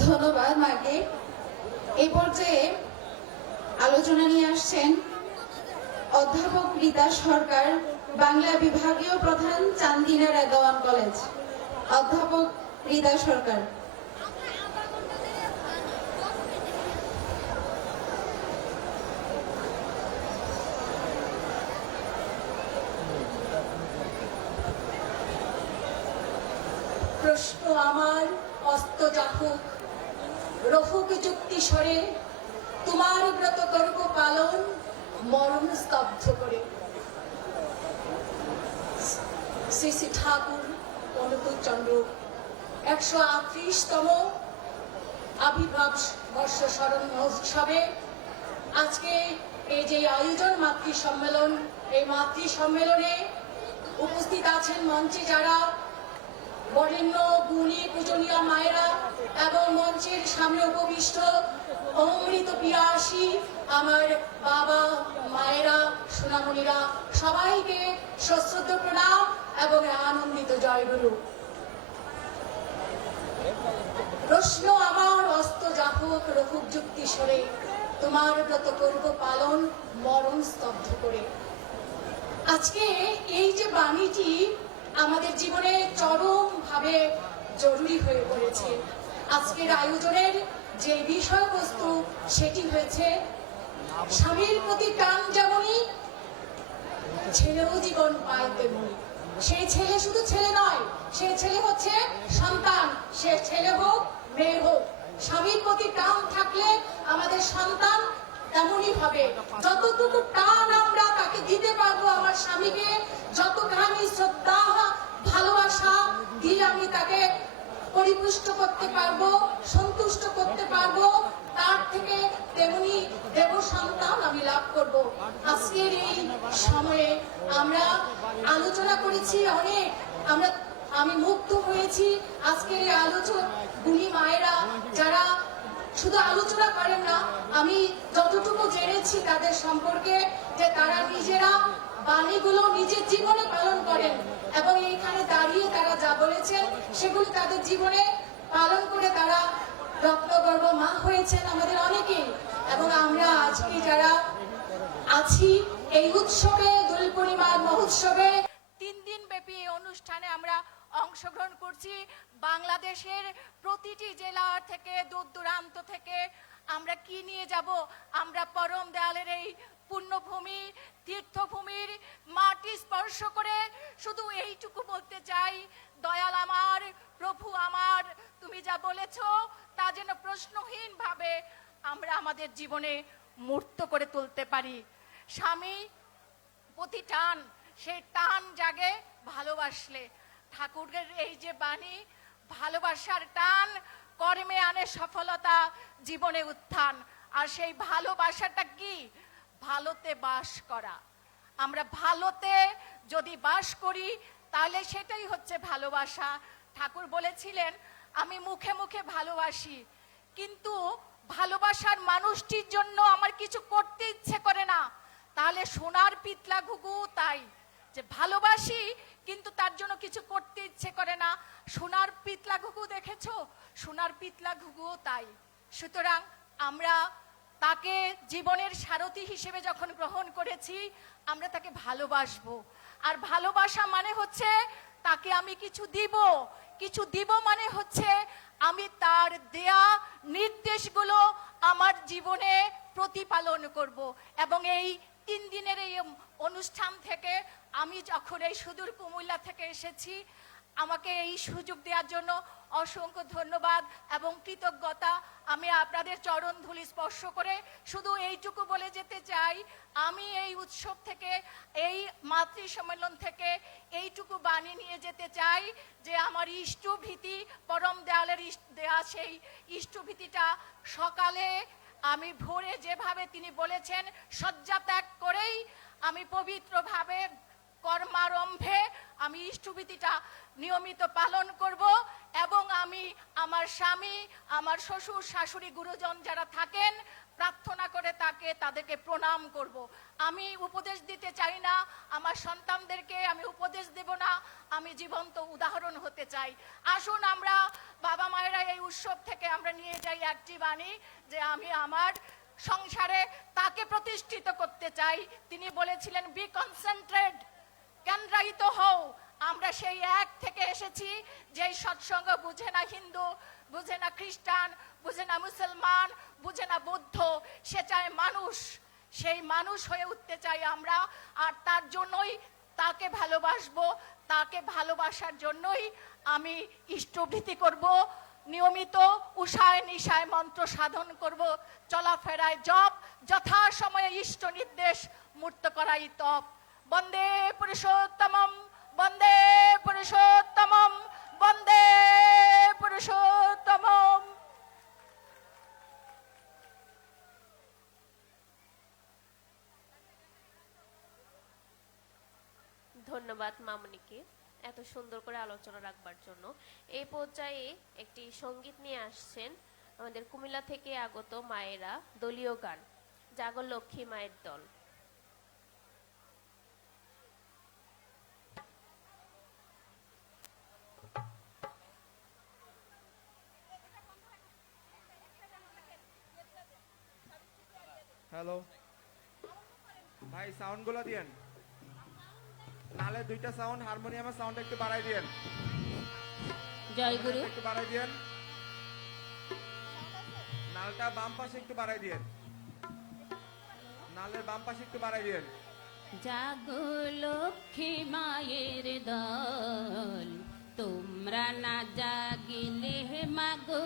ধন্যবাদ মাকে। এই পর্যায়ে আলোচনা নিয়ে আসছেন অধ্যাপক রীতা সরকার, বাংলা বিভাগীয় প্রধান, চান্দিনা রেদওয়ান কলেজ। অধ্যাপক রীতা সরকার। প্রশ্ন আমার অস্ত যাহুক, রহুক যুক্তি সরে, তোমার ব্রত করব পালন মরণ স্তব্ধ করে। শ্রী শ্রী ঠাকুর অনুকূল চন্দ্র 138তম আবির্ভাব বর্ষ স্মরণ মহোৎসবে আজকে এই যে আয়োজন মাতৃ সম্মেলন, এই মাতৃ সম্মেলনে উপস্থিত আছেন মঞ্চে যারা বরেণ্য গুণী পূজনীয় মায়েরা এবং মঞ্চের সামনে উপবিষ্ট অমৃত পিয়াসী আমার বাবা মায়েরা, সোনামণিরা, সবাইকে সশ্রদ্ধ প্রণাম এবং আনন্দিত জয়গুরু। প্রশ্ন আমার অস্ত যাহুক, রহুক যুক্তি সরে, তোমার ব্রত করব পালন মরণ স্তব্ধ করে। আজকে এই যে বাণীটি আমাদের জীবনে চরমভাবে জরুরি হয়ে পড়েছে। আজকের আয়োজনের যে বিষয়বস্তু সেটি হয়েছে স্বামীর প্রতি টান যেমনই ছেলেও জীবন পায় তেমনি। সেই ছেলে শুধু ছেলে নয়, সেই ছেলে হচ্ছে সন্তান, সে ছেলে হোক মেয়ে হোক। স্বামীর প্রতি টান থাকলে আমাদের সন্তান তেমনই হবে। যতটুকু টান আমরা তাকে দিতে পারবো, আমার স্বামীকে যতখানি শ্রদ্ধা ভালোবাসা দিয়ে আমি তাকে পরিপুষ্ট করতে পারবো, সন্তুষ্ট করতে পারবো, তার থেকে তেমনি দেব সন্তান আমি লাভ করব। আজকের এই সময়ে আমরা আলোচনা করেছি অনেক, আমি মুগ্ধ হয়েছি আজকের এই আলোচনা গুণী মায়েরা যারা শুধু আলোচনা করেন না, আমি যতটুকু জেনেছি তাদের সম্পর্কে যে তারা নিজেরা বাণীগুলো নিজের জীবনে পালন করেন এবং এইখানে দাঁড়িয়ে তারা যা বলেছেন সেগুলো তাদের জীবনে পালন করে তারা রত্নগর্ভ মা হয়েছেন আমাদের অনেকেই। এবং আমরা আজকে যারা আছি এই উৎসবে, দোল পূর্ণিমার মহোৎসবে 3 দিন ব্যাপী এই অনুষ্ঠানে আমরা অংশগ্রহণ করছি। বাংলাদেশের প্রতিটি জেলা থেকে, দূর দূরান্ত থেকে আমরা কি নিয়ে যাব? আমরা পরম দয়ালের এই পুণ্যভূমি, তীর্থভূমির মাটি স্পর্শ করে শুধু এইটুকু বলতে চাই, দয়াল আমার, প্রভু আমার, তুমি যা বলেছো তা যেন প্রশ্নহীন ভাবে আমরা আমাদের জীবনে মূর্ত করে তুলতে পারি। স্বামী প্রতি টান, সেই টান জাগে ভালোবাসলে। ঠাকুরের এই যে বাণী, ভালোবাসার টান কর্মে আনে সফলতা, জীবনে উত্থান। আর সেই ভালোবাসাটা কি? ভালোতে বাস করা। আমরা ভালোতে যদি বাস করি তাহলে সেটাই হচ্ছে ভালোবাসা। ঠাকুর বলেছিলেন আমি মুখে মুখে ভালোবাসি, কিন্তু ভালোবাসার মানুষটির জন্য আমার কিছু করতে ইচ্ছে করে না। তাহলে সোনার পিতলা ঘুঘু তাই, যে ভালোবাসি কিন্তু তার জন্য কিছু করতে ইচ্ছে করে না। সোনার পিতলা ঘুঘু দেখেছো? সোনার পিতলা ঘুঘুও তাই। সুতরাং আমরা তাকে জীবনের সারথি হিসেবে যখন গ্রহণ করেছি, আমরা তাকে ভালোবাসবো। আর ভালোবাসা মানে হচ্ছে তাকে আমি কিছু দিব। কিছু দিব মানে হচ্ছে আমি তার দেয়া নির্দেশগুলো আমার জীবনে প্রতিপালন করব। এবং এই 3 দিনের এই অনুষ্ঠান থেকে আমি যখন এই সুদূর কুমিল্লা থেকে এসেছি, আমাকে এই সুযোগ দেওয়ার জন্য অসংখ্য ধন্যবাদ এবং কৃতজ্ঞতা। আমি আপনাদের চরণ ধুলি স্পর্শ করে শুধু এইটুকু বলে যেতে চাই, আমি এই উৎসব থেকে, এই মাতৃ সম্মেলন থেকে এইটুকু বাণী নিয়ে যেতে চাই যে আমার ইষ্টভীতি, পরম দয়ালের দেয়া সেই ইষ্টভীতিটা সকালে আমি ভোরে যেভাবে তিনি বলেছেন শয্যা ত্যাগ করেই আমি পবিত্রভাবে কর্মারম্ভে আমি ইষ্টভীতিটা নিয়মিত পালন করব। এবং আমি আমার স্বামী, আমার শ্বশুর শাশুড়ি, গুরুজন যারা থাকেন, প্রার্থনা করে তাদেরকে প্রণাম করব। আমি উপদেশ দিতে চাই না, আমার সন্তানদেরকে আমি উপদেশ দেব না, আমি জীবন্ত উদাহরণ হতে চাই। আসুন আমরা বাবা মায়েরা এই উৎসব থেকে আমরা নিয়ে যাই একটি বাণী, যে আমি আমার সংসারে তাকে প্রতিষ্ঠিত করতে চাই। তিনি বলেছিলেন বি কনসেন্ট্রেট, কেন্দ্রায়িত হও। আমরা সেই এক থেকে এসেছি, যেই সৎসঙ্গ বুঝে না হিন্দু, বুঝে না খ্রিস্টান, বুঝে না মুসলমান, বুঝে না বৌদ্ধ, সে চায় মানুষ। সেই মানুষ হয়ে উঠতে চাই আমরা, আর তার জন্যই তাকে ভালোবাসবো। তাকে ভালোবাসার জন্যই আমি ইষ্টভৃতি করব, নিয়মিত উষায় নিশায় মন্ত্র সাধন করব, চলাফেরায় জপ, যথা সময়ে ইষ্ট নির্দেশ মূর্ত করাই তপ। বন্দে পুরুষোত্তমম, বন্দে পুরুষোত্তমম, বন্দে পুরুষোত্তমম। ধন্যবাদ মামনিকে এত সুন্দর করে আলোচনা রাখবার জন্য। এই পর্যায়ে একটি সঙ্গীত নিয়ে আসছেন আমাদের কুমিল্লা থেকে আগত মায়েরা, দলীয় গান, জাগর লক্ষ্মী মায়ের দল। হ্যালো ভাই, সাউন্ড গুলো দিয়েন, নালে দুইটা সাউন্ড, হারমোনিয়ামের সাউন্ড একটু বাড়াই দিয়েন, জয় গুরু। একটু বাড়াই দিয়েন, নালটা বাম পাশে একটু বাড়াই দিয়েন, নালের বাম পাশে একটু বাড়াই দিয়েন। জাগো লক্ষ্মী মায়ের দল, তোমরা না জাগিলে মাগো